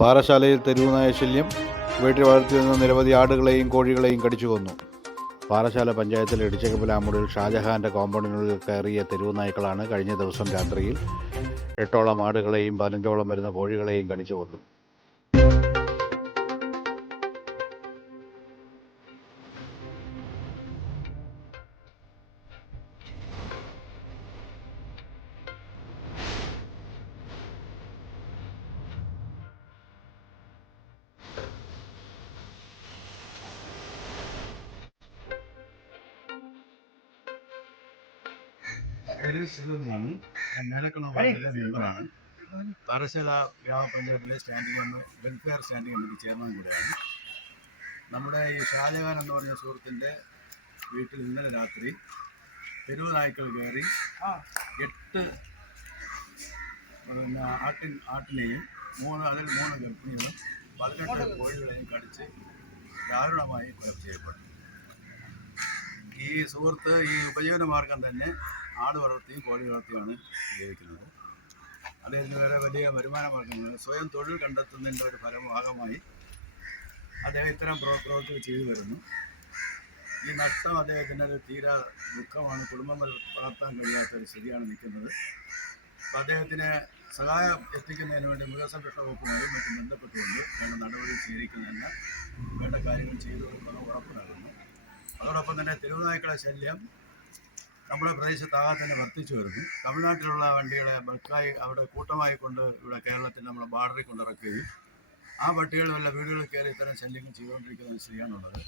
പാറശാലയിൽ തെരുവുനായ ശല്യം. വീട്ടിൽ വളർത്തിയിരുന്ന നിരവധി ആടുകളെയും കോഴികളെയും കടിച്ചു കൊന്നു. പാറശാല പഞ്ചായത്തിലെ മുറിൽ ഷാജഹാന്റെ കോമ്പൗണ്ടിനുള്ളിൽ കയറിയ തെരുവുനായ്ക്കളാണ് കഴിഞ്ഞ ദിവസം രാത്രിയിൽ എട്ടോളം ആടുകളെയും പതിനഞ്ചോളം വരുന്ന കോഴികളെയും കടിച്ചു കൊന്നു. നിന്നാണ് മേലക്കുളം വാർഡിലെ മെമ്പറാണ് പാറശാല ഗ്രാമപഞ്ചായത്തിലെ standing committee welfare standing committee chairman കൂടെയാണ്. നമ്മുടെ ഈ ഷാജഹാൻ എന്ന് പറഞ്ഞ സുഹൃത്തിന്റെ വീട്ടിൽ ഇന്നലെ രാത്രി തെരുവ് നായ്ക്കൾ കയറി എട്ട് പിന്നെ ആട്ടിൻ ആട്ടിനെയും മൂന്ന് അതിൽ മൂന്ന് ഗർഭിണികളും പതിനെട്ട് കോഴികളെയും കടിച്ച് ദാരുണമായി കൊല ചെയ്യപ്പെട്ടു. ഈ സുഹൃത്ത് ഈ ഉപജീവന മാർഗം തന്നെ ആട് വളർത്തിയും കോഴി വളർത്തിയുമാണ് ഉപയോഗിക്കുന്നത്. അദ്ദേഹത്തിന് വേറെ വലിയ വരുമാന മാർഗങ്ങൾ സ്വയം തൊഴിൽ കണ്ടെത്തുന്നതിന്റെ ഒരു ഫലഭാഗമായി അദ്ദേഹം ഇത്തരം പ്രവർത്തി ചെയ്തു വരുന്നു. ഈ നഷ്ടം അദ്ദേഹത്തിന്റെ ഒരു തീരാ ദുഃഖമാണ്. കുടുംബം വളർത്താൻ കഴിയാത്ത ഒരു സ്ഥിതിയാണ് നിൽക്കുന്നത്. അപ്പോൾ അദ്ദേഹത്തിന് സഹായം എത്തിക്കുന്നതിന് വേണ്ടി മൃഗസംരക്ഷണ വകുപ്പുമായും മറ്റും ബന്ധപ്പെട്ടുകൊണ്ട് വേണ്ട നടപടി സ്വീകരിക്കുന്നതിന് വേണ്ട കാര്യങ്ങൾ ചെയ്തു കൊടുക്കുന്നത് ഉറപ്പ് നൽകുന്നു. അതോടൊപ്പം തന്നെ തെരുവുനായ്ക്കളെ ശല്യം നമ്മുടെ പ്രദേശത്താകെ തന്നെ വർദ്ധിച്ചു വരുന്നു. തമിഴ്നാട്ടിലുള്ള വണ്ടികളെ ബൾക്കായി അവിടെ കൂട്ടമായി കൊണ്ട് ഇവിടെ കേരളത്തിൽ നമ്മൾ ബാർഡറിൽ കൊണ്ടിറക്കുകയും ആ പട്ടികൾ വല്ല വീടുകളിൽ കയറി ഇത്തരം ശല്യങ്ങൾ ചെയ്തുകൊണ്ടിരിക്കുന്ന ഒരു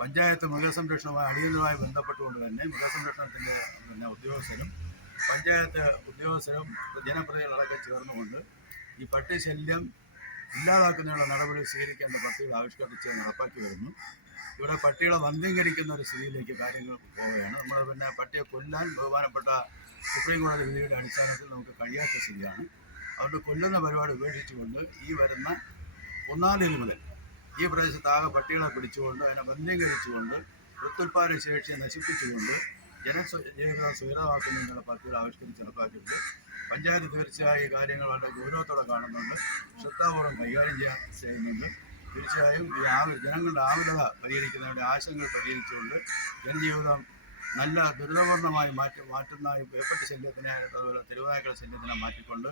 പഞ്ചായത്ത് മൃഗസംരക്ഷണവുമായി അടിയന്തരമായി ബന്ധപ്പെട്ടുകൊണ്ട് തന്നെ മൃഗസംരക്ഷണത്തിന്റെ പിന്നെ ഉദ്യോഗസ്ഥരും പഞ്ചായത്ത് ഉദ്യോഗസ്ഥരും ജനപ്രതിനിധികളടക്കം ചേർന്നുകൊണ്ട് ഈ പട്ടി ശല്യം ഇല്ലാതാക്കുന്നതിനുള്ള നടപടി സ്വീകരിക്കേണ്ട പദ്ധതികൾ ആവിഷ്കരിച്ച് നടപ്പാക്കി വരുന്നു. ഇവിടെ പട്ടികളെ വന്ധ്യംകരിക്കുന്ന ഒരു സ്ഥിതിയിലേക്ക് കാര്യങ്ങൾ പോവുകയാണ്. നമ്മൾ പിന്നെ പട്ടിയെ കൊല്ലാൻ ബഹുമാനപ്പെട്ട സുപ്രീം കോടതി വിധിയുടെ അടിസ്ഥാനത്തിൽ നമുക്ക് കഴിയാത്ത സ്ഥിതിയാണ്. അതുകൊണ്ട് കൊല്ലുന്ന പരിപാടി ഉപേക്ഷിച്ചുകൊണ്ട് ഈ വരുന്ന ഒന്നാം തീയതി മുതൽ ഈ പ്രദേശത്താകെ പട്ടികളെ പിടിച്ചുകൊണ്ട് അതിനെ വന്ധ്യംകരിച്ചുകൊണ്ട് പ്രത്യുൽപാദന ശേഷിയെ നശിപ്പിച്ചുകൊണ്ട് ജനജീവിതം സുഖമാക്കുന്നതിനുള്ള പദ്ധതികൾ ആവിഷ്കരിച്ച് നടപ്പാക്കിയിട്ടുണ്ട്. പഞ്ചായത്ത് തീർച്ചയായും ഈ കാര്യങ്ങൾ വളരെ ഗൗരവത്തോടെ കാണുന്നുണ്ട്. ശ്രദ്ധാപൂർവം കൈകാര്യം ചെയ്യാൻ ചെയ്യുന്നുണ്ട്. തീർച്ചയായും ഈ ആവ ജനങ്ങളുടെ ആകുലത പരിഹരിക്കുന്നവരുടെ ആശങ്കകൾ പരിഹരിച്ചുകൊണ്ട് ജനജീവിതം നല്ല ദുരിതപൂർണമായി മാറ്റി മാറ്റുന്ന ഈ വേപ്പട്ട് ശല്യത്തിനെ അതുപോലെ തിരുവായ്ക്കള ശല്യത്തിനെ മാറ്റിക്കൊണ്ട്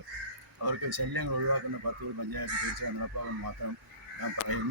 അവർക്ക് ശല്യങ്ങൾ ഒഴിവാക്കുന്ന പദ്ധതി പഞ്ചായത്ത് തീർച്ചയായും നടപ്പാകുമെന്ന് മാത്രം ഞാൻ പറയുന്നു.